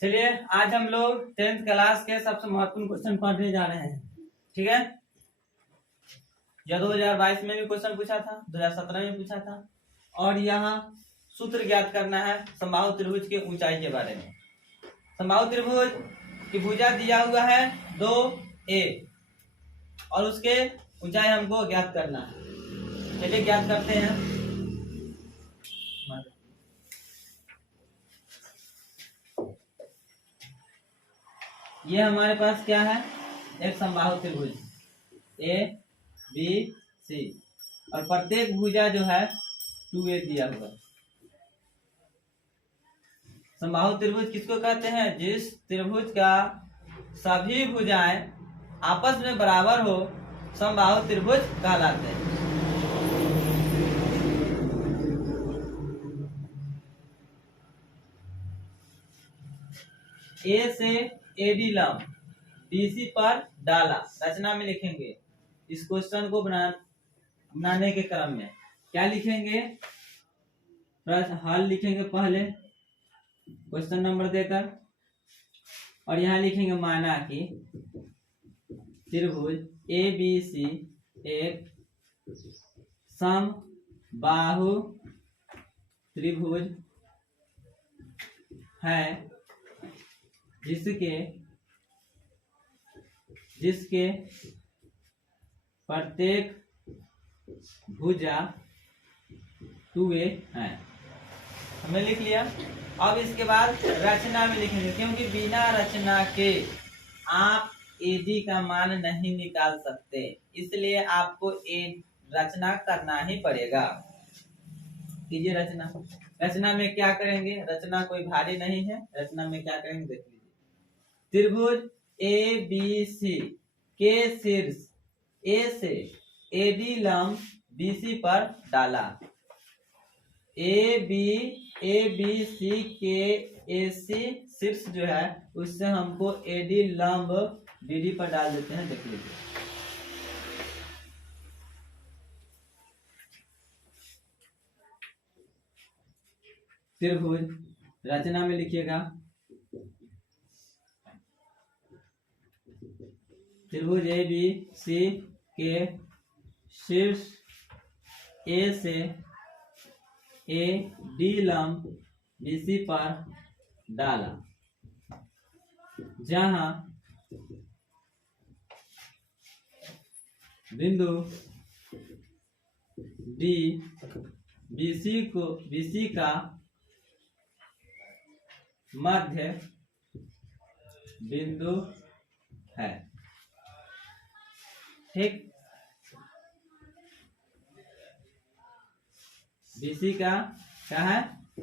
चलिए आज हम लोग 10th क्लास के सबसे महत्वपूर्ण क्वेश्चन पढ़ने जा रहे हैं। ठीक है, यह 2022 में भी क्वेश्चन पूछा था, 2017 में पूछा था। और यहाँ सूत्र ज्ञात करना है समबाहु त्रिभुज के ऊंचाई के बारे में। समबाहु त्रिभुज की भुजा दिया हुआ है 2a और उसके ऊंचाई हमको ज्ञात करना है। चलिए ज्ञात करते हैं। ये हमारे पास क्या है, एक समबाहु त्रिभुज ए बी सी और प्रत्येक भुजा जो है 2a दिया हुआ। समबाहु त्रिभुज किसको कहते हैं? जिस त्रिभुज का सभी भुजाएं आपस में बराबर हो समबाहु त्रिभुज कहलाते हैं। ए से एडी लंब बीसी पर डाला, रचना में लिखेंगे। इस क्वेश्चन को बनाने के क्रम में क्या लिखेंगे? हल लिखेंगे पहले क्वेश्चन नंबर देकर, और यहाँ लिखेंगे माना कि त्रिभुज ए बी सी एक समबाहु त्रिभुज है जिसके प्रत्येक भुजा 2a है। हमने लिख लिया। अब इसके बाद रचना में लिखेंगे, क्योंकि बिना रचना के आप एडी का मान नहीं निकाल सकते, इसलिए आपको रचना करना ही पड़ेगा। कीजिए रचना। रचना में क्या करेंगे? रचना कोई भारी नहीं है। रचना में क्या करेंगे देख लीजिए। त्रिभुज ए बी सी के शीर्ष ए से एडी लंब बीसी पर डाला। ए बी सी के ए सी शीर्ष जो है उससे हमको एडी लंब बीडी पर डाल देते हैं। देख लीजिए। त्रिभुज रचना में लिखिएगा, त्रिभुज ए बी सी के शीर्ष ए से ए डी लंब बीसी पर डाला, जहां बिंदु डी बीसी का मध्य बिंदु है। ठीक, बीसी का क्या है?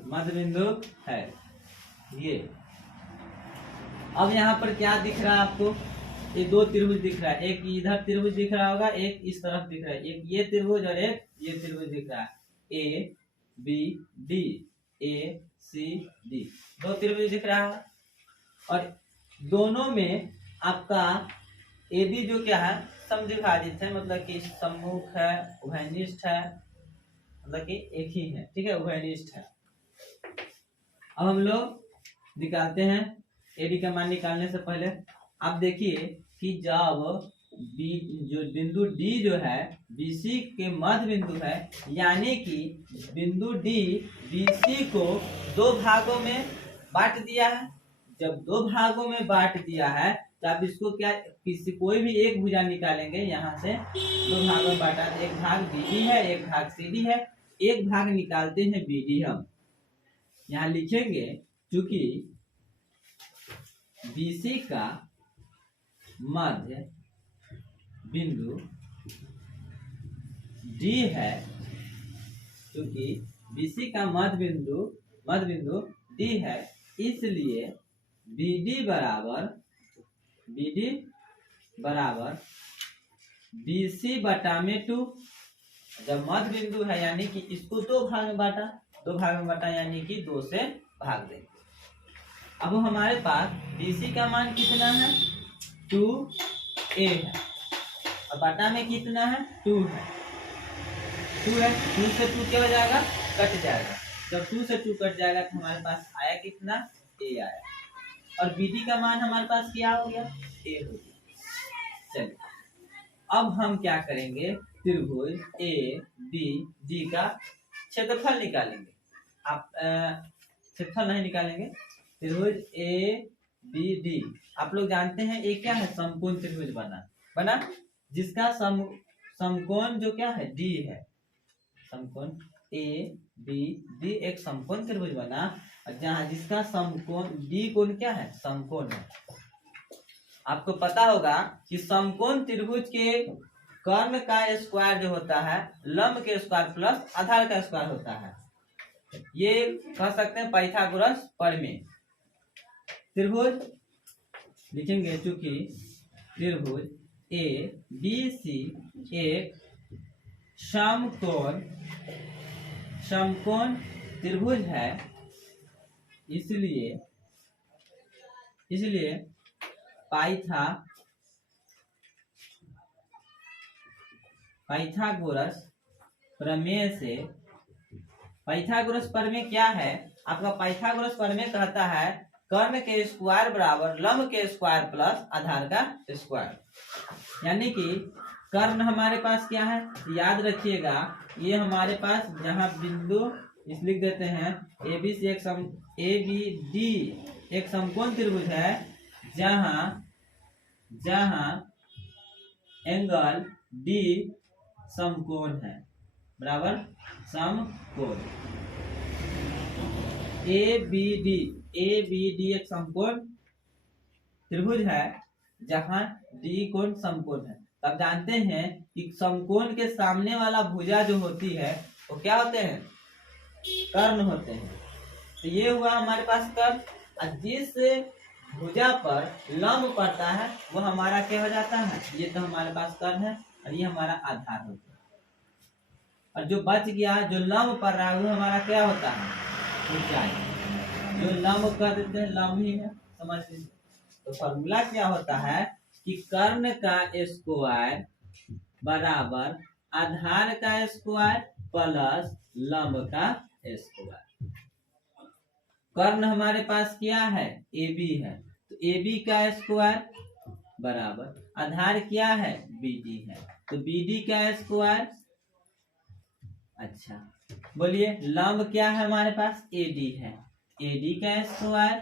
मध्य बिंदु है। ये अब यहाँ पर क्या दिख रहा है आपको? ये दो त्रिभुज दिख रहा है। एक इधर त्रिभुज दिख रहा होगा, एक इस तरफ दिख रहा है। एक ये त्रिभुज और एक ये त्रिभुज दिख रहा है। A B D, A C D, दो त्रिभुज दिख रहा है। और दोनों में आपका ए बी जो क्या है? समद्विभाजित है, मतलब कि सम्मुख है, उभयनिष्ठ है, मतलब कि एक ही है। ठीक है, उभयनिष्ठ है। अब हम लोग निकालते हैं। एडी का मान निकालने से पहले आप देखिए कि जब जो बिंदु डी जो है बीसी के मध्य बिंदु है, यानी कि बिंदु डी बीसी को दो भागों में बांट दिया है। जब दो भागों में बांट दिया है तो आप इसको क्या, कोई भी एक भुजा निकालेंगे। यहाँ से दो भागों में बांटा, एक भाग बीडी है, एक भाग सीडी है। एक भाग निकालते हैं बीडी। हम यहाँ लिखेंगे चूंकि बीसी का मध्य बिंदु डी है, क्योंकि बीसी का मध्य बिंदु डी है, इसलिए बीडी बराबर बीसी बटा में 2। जब मध्य बिंदु है यानी कि इसको दो भाग में बांटा, यानी कि 2 से भाग देंगे। अब हमारे पास बीसी का मान कितना है? 2a है, और बटा में कितना है? 2 है। 2 से 2 क्या हो जाएगा? कट जाएगा। जब 2 से 2 कट जाएगा तो हमारे पास आया कितना? a आया। और BD का मान हमारे पास क्या हो गया, A हो गया। चलिए अब हम क्या करेंगे, त्रिभुज ABD का क्षेत्रफल निकालेंगे। आप क्षेत्रफल नहीं निकालेंगे, त्रिभुज ABD आप लोग जानते हैं ये क्या है, समकोण त्रिभुज बना जिसका समकोण जो क्या है D है, समकोण ABD एक समकोण त्रिभुज बना, जहां जिसका समकोण D कोण क्या है, समकोण है। आपको पता होगा कि समकोण त्रिभुज के कर्ण का स्क्वायर जो होता है लंब के स्क्वायर प्लस आधार का स्क्वायर होता है। ये कह सकते हैं पाइथागोरस प्रमेय। त्रिभुज लिखेंगे, चूंकि त्रिभुज ABC एक समकोण त्रिभुज है, इसलिए पाइथागोरस प्रमेय से, पाइथागोरस प्रमेय क्या है आपका, पाइथागोरस प्रमेय कहता है कर्ण के स्क्वायर बराबर लंब के स्क्वायर प्लस आधार का स्क्वायर। यानी कि कर्ण हमारे पास क्या है, याद रखिएगा ये हमारे पास जहां बिंदु इस लिख देते हैं ABD एक समकोण त्रिभुज है, जहां एंगल D समकोण है, बराबर समकोण। ABD एक समकोण त्रिभुज है जहां D कोण समकोण है। तब जानते हैं कि समकोण के सामने वाला भुजा जो होती है वो क्या होते हैं, कर्ण होते हैं। तो ये हुआ हमारे पास कर्ण, और जिस भुजा पर लंब पड़ता है वो हमारा क्या हो जाता है, ये तो हमारे पास कर्ण है और ये हमारा आधार होता है। और जो बच गया जो लंब पड़ रहा है वो हमारा क्या होता है, ऊंचाई। जो लंब कर देते हैं लंब ही है, समझ लीजिए। तो फॉर्मूला क्या होता है कि कर्ण का स्क्वायर बराबर आधार का स्क्वायर प्लस लंब का स्क्वायर। कर्ण हमारे पास क्या है, AB है, तो AB का स्क्वायर बराबर आधार क्या है, BD है, तो BD का स्क्वायर। अच्छा बोलिए लंब क्या है हमारे पास, AD है, AD का स्क्वायर।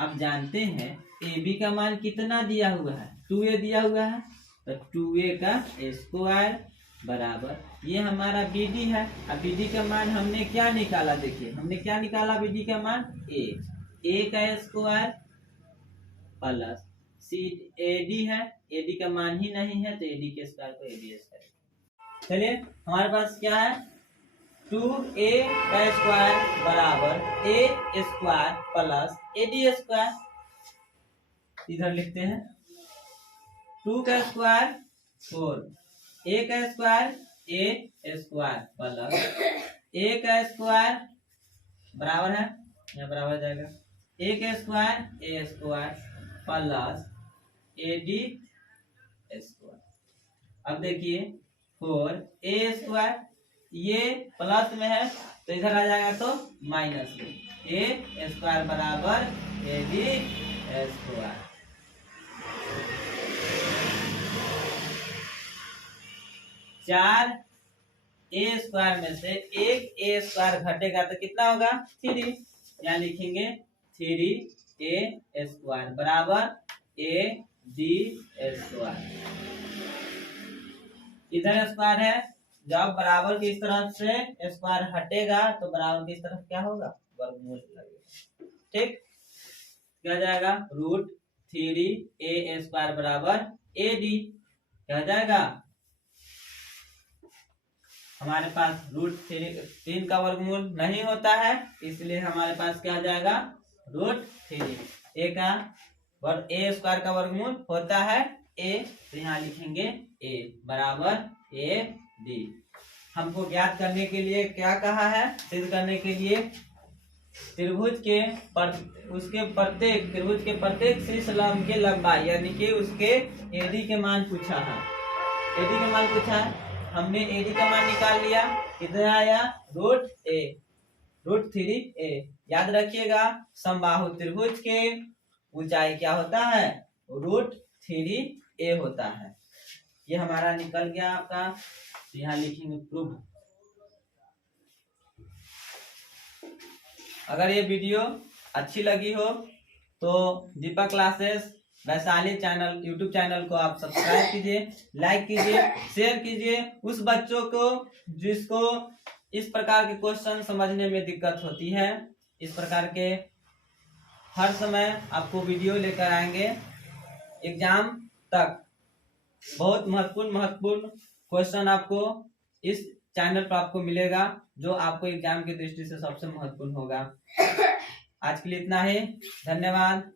अब जानते हैं AB का मान कितना दिया हुआ है, 2A दिया हुआ है, तो 2A का स्क्वायर बराबर ये हमारा BD है। अब BD का मान हमने क्या निकाला, देखिए हमने क्या निकाला, BD का मान A का स्क्वायर प्लस AD है, AD का मान ही नहीं है तो AD के स्क्वायर को AD स्क्वायर। चलिए हमारे पास क्या है, 2A का स्क्वायर बराबर A square plus AD square. इधर लिखते हैं 2 का स्क्वायर 4, A का square A square plus A का स्क्वायर बराबर है, यहाँ बराबर जाएगा A का square A square plus AD square. अब देखिए 4A स्क्वायर, ये प्लस में है तो इधर आ जाएगा तो माइनस में, A स्क्वायर बराबर AD स्क्वायर। चार A स्क्वायर में से एक A स्क्वायर घटेगा तो कितना होगा, 3। यहाँ लिखेंगे 3A स्क्वायर बराबर AD स्क्वायर। इधर स्क्वायर है, जब बराबर की इस तरफ से स्क्वायर हटेगा तो बराबर की इस तरफ क्या होगा, वर्गमूल लगेगा। ठीक, क्या जाएगा, √3A स्क्वायर बराबर AD। क्या जाएगा, हमारे पास √3 का वर्गमूल नहीं होता है, इसलिए हमारे पास क्या जाएगा, √3। A स्क्वायर का वर्गमूल होता है A, तो यहाँ लिखेंगे A बराबर AD। हमको ज्ञात करने के लिए क्या कहा है, सिद्ध करने के लिए त्रिभुज के प्रत्येक शीर्ष लंब के लंबाई यानी कि उसके AD के मान पूछा है। AD के मान पूछा है, हमने AD का मान निकाल लिया, कितना आया, √A। √3a। याद रखिएगा, समबाहु त्रिभुज के ऊंचाई क्या होता है? √3a होता है। ये हमारा निकल गया आपका, यहाँ लिखेंगे प्रूफ। अगर ये वीडियो अच्छी लगी हो तो Deepak classes Vaishali channel, YouTube channel को आप सब्सक्राइब कीजिए, लाइक कीजिए, शेयर कीजिए उस बच्चों को जिसको इस प्रकार के क्वेश्चन समझने में दिक्कत होती है। इस प्रकार के हर समय आपको वीडियो लेकर आएंगे एग्जाम तक। बहुत महत्वपूर्ण क्वेश्चन आपको इस चैनल पर आपको मिलेगा, जो आपको एग्जाम की दृष्टि से सबसे महत्वपूर्ण होगा। आज के लिए इतना ही, धन्यवाद।